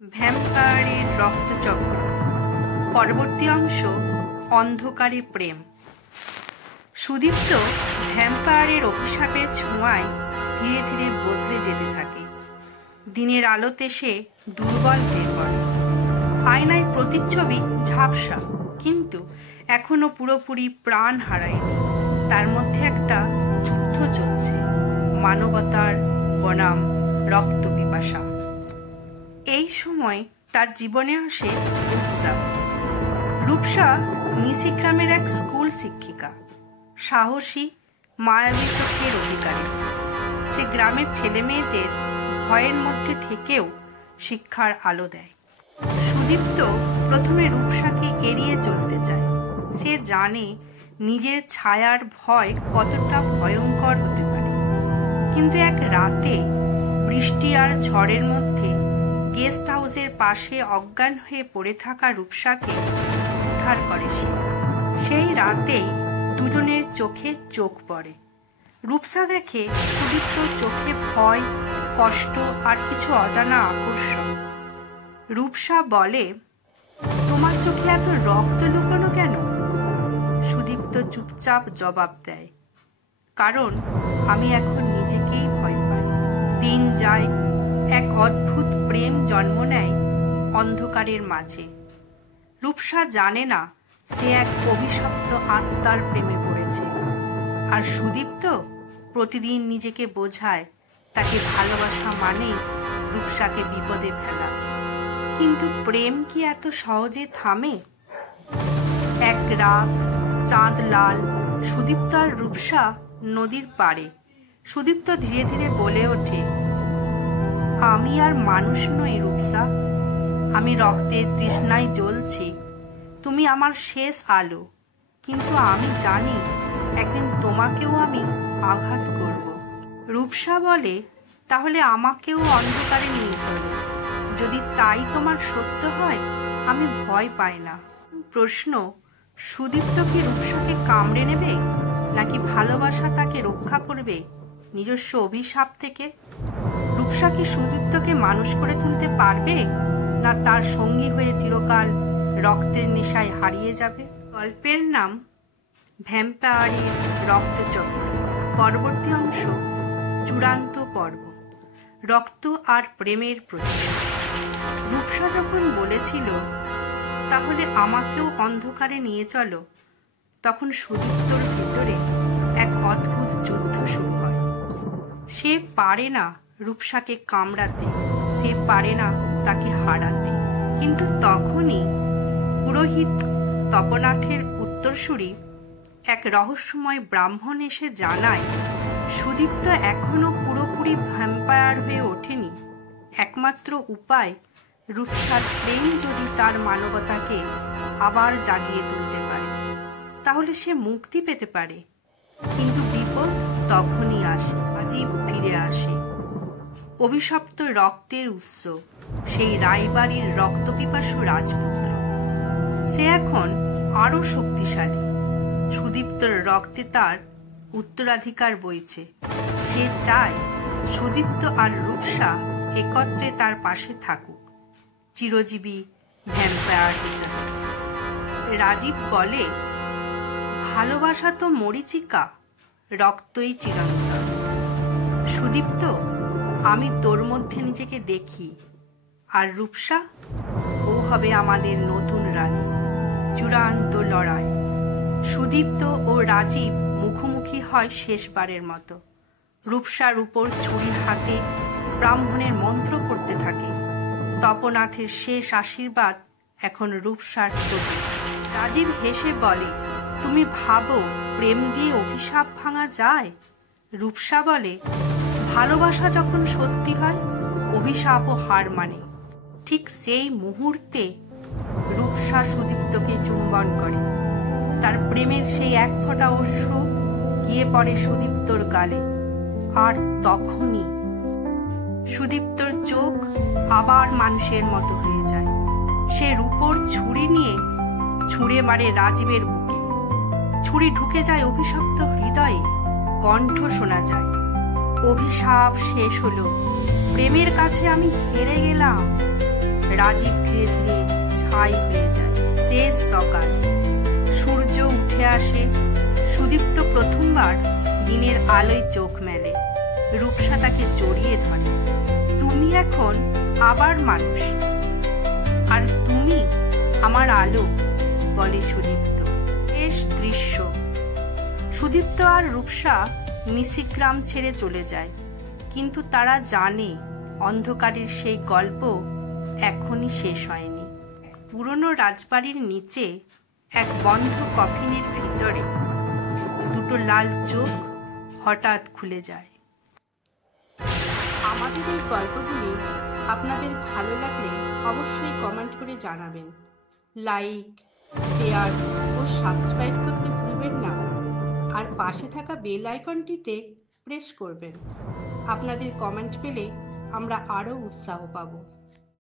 ভ্যাম্পায়ারের রক্তচক্র পরবর্তী অংশ অন্ধকারে প্রেম। সুদীপ্ত ভ্যাম্পায়ারের অভিশাপের ছোঁয়ায় ধীরে ধীরে বদলে যেতে থাকে। দিনের আলোতে সে দুর্বল হয়ে পড়ে। আয়নায় প্রতিচ্ছবি ঝাপসা, কিন্তু এখনো পুরোপুরি প্রাণ হারায়নি। তার মধ্যে একটা যুদ্ধ চলছে, মানবতার বনাম রক্ত পিপাসা। এই সময় তার জীবনে আসে রূপসা। রূপসা নিশিগ্রামের এক স্কুল শিক্ষিকা, সাহসী মায়াবী চোখের অধিকারী। সে গ্রামের ছেলে মেয়েদের ভয়ের মধ্যে থেকেও শিক্ষার আলো দেয়। সুদীপ্ত প্রথমে রূপসাকে এড়িয়ে চলতে চায়। সে জানে নিজের ছায়ার ভয় কতটা ভয়ঙ্কর হতে পারে। কিন্তু এক রাতে বৃষ্টি আর ঝড়ের মধ্যে গেস্ট হাউসের পাশে অজ্ঞান হয়ে পড়ে থাকা রূপসাকে উদ্ধার করে সে। সেই রাতেই দুজনের চোখে চোখ পড়ে। রূপসা দেখে সুদীপ্তর চোখে ভয়, কষ্ট আর কিছু অজানা আকর্ষণ। রূপসা বলে, তোমার চোখে এত রক্ত লুকানো কেন? সুদীপ্ত চুপচাপ জবাব দেয়, কারণ আমি এখন নিজেকেই ভয় পাই। দিন যায়, এক অদ্ভুত প্রেম জন্ম নেয় অন্ধকারের মাঝে। রূপসা জানে না সে এক অভিশপ্ত আত্মার প্রেমে পড়েছে। আর সুদীপ্ত প্রতিদিন নিজেকে বোঝায় তাকে ভালোবাসা মানেই রূপসাকে বিপদে ফেলা। কিন্তু প্রেম কি এত সহজে থামে? এক রাত, চাঁদ লাল, সুদীপ্ত আর রূপসা নদীর পাড়ে। সুদীপ্ত ধীরে ধীরে বলে ওঠে, আমি আর মানুষ নই রূপসা, আমি রক্তের তৃষ্ণায় জ্বলছি। তুমি আমার শেষ আলো, কিন্তু আমি জানি একদিন তোমাকেও আমি আঘাত করব। রূপসা বলে, তাহলে আমাকেও অন্ধকারে নিয়ে চলো। যদি তাই তোমার সত্য হয়, আমি ভয় পাই না। প্রশ্ন, সুদীপ্ত কি রূপসাকে কামড়ে নেবে, নাকি ভালোবাসা তাকে রক্ষা করবে নিজস্ব অভিশাপ থেকে? রূপসা কি সুদীপ্তকে মানুষ করে তুলতে পারবে, না তার সঙ্গী হয়ে চিরকাল রক্তের নেশায় হারিয়ে যাবে? গল্পের নাম ভ্যাম্পায়ারের রক্তচক্র। পরবর্তী অংশ চূড়ান্ত পর্ব, রক্ত আর প্রেমের প্রতিশোধ। রূপসা যখন বলেছিল, তাহলে আমাকেও অন্ধকারে নিয়ে চলো, তখন সুদীপ্তর ভিতরে এক অদ্ভুত যুদ্ধ শুরু হয়। সে পারে না রূপসাকে কামড়াতে, সে পারে না তাকে হারাতে। কিন্তু তখনই পুরোহিত তপনাথের উত্তরসূরি এক রহস্যময় ব্রাহ্মণ এসে জানায়, সুদীপ্ত এখনো পুরোপুরি ভ্যাম্পায়ার হয়ে ওঠেনি। একমাত্র উপায় রূপসার প্রেম যদি তার মানবতাকে আবার জাগিয়ে তুলতে পারে, তাহলে সে মুক্তি পেতে পারে। কিন্তু বিপদ তখনই আসে। রাজীব ফিরে আসে, অভিশপ্ত রক্তের উৎস, সেই রায়বাড়ির রক্তপিপাসু রাজপুত্র। সে এখন আরো শক্তিশালী। সুদীপ্তর রক্তে তার উত্তরাধিকার বইছে। সে চায় সুদীপ্ত আর রূপসা একত্রে তার পাশে থাকুক, চিরজীবী ভ্যাম্পায়ার হিসেবে। রাজীব বলে, ভালোবাসা তো মরীচিকা, রক্তই চিরন্তন। সুদীপ্ত, আমি তোর মধ্যে নিজেকে দেখি, আর রূপসা, ও হবে আমাদের নতুন রানী। চূড়ান্ত লড়াই। সুদীপ্ত ও রাজীব মুখোমুখি হয় শেষবারের মতো। রূপসার উপর ছুরি হাতে ব্রাহ্মণের মন্ত্র পড়তে থাকে। তপনাথের শেষ আশীর্বাদ এখন রূপসার প্রতি। রাজীব হেসে বলে, তুমি ভাবো প্রেম দিয়ে অভিশাপ ভাঙা যায়? রূপসা বলে, ভালোবাসা যখন সত্যি হয়, অভিশাপও হার মানে। ঠিক সেই মুহূর্তে রূপসা সুদীপ্তকে চুম্বন করে। তার প্রেমের সেই এক ফোঁটা অশ্রু গিয়ে পড়ে সুদীপ্তর গালে। আর তখনই সুদীপ্তর চোখ আবার মানুষের মতো হয়ে যায়। সে রূপোর ছুরি নিয়ে ছুঁড়ে মারে রাজীবের বুকে। ছুরি ঢুকে যায় অভিশপ্ত হৃদয়ে। কণ্ঠ শোনা যায়, অভিশাপ শেষ হলো, প্রেমের কাছে আমি হেরে গেলাম। রাজীব ধীরে ধীরে ছাই হয়ে যায়। শেষ সকাল, সূর্য উঠে আসে। সুদীপ্ত প্রথমবার দিনের আলোয় চোখ মেলে। রূপসা তাকে জড়িয়ে ধরে। তুমি এখন আবার মানুষ, আর তুমি আমার আলো, বলে সুদীপ্ত। শেষ দৃশ্য, সুদীপ্ত আর রূপসা নিশিগ্রাম ছেড়ে চলে যায়, কিন্তু তারা জানে অন্ধকারের সেই গল্প এখনই শেষ হয়নি। পুরনো রাজবাড়ির নিচে এক বন্ধ কফিনের ভিতরে দুটো লাল চোখ হঠাৎ খুলে যায়। আমাদের এই গল্পগুলি আপনাদের ভালো লাগলে অবশ্যই কমেন্ট করে জানাবেন। লাইক, শেয়ার ও সাবস্ক্রাইব করতে ভুলবেন না, আর পাশে থাকা বেল আইকনটিতে প্রেস করবেন। আপনাদের কমেন্ট পেলে আমরা আরও উৎসাহ পাবো।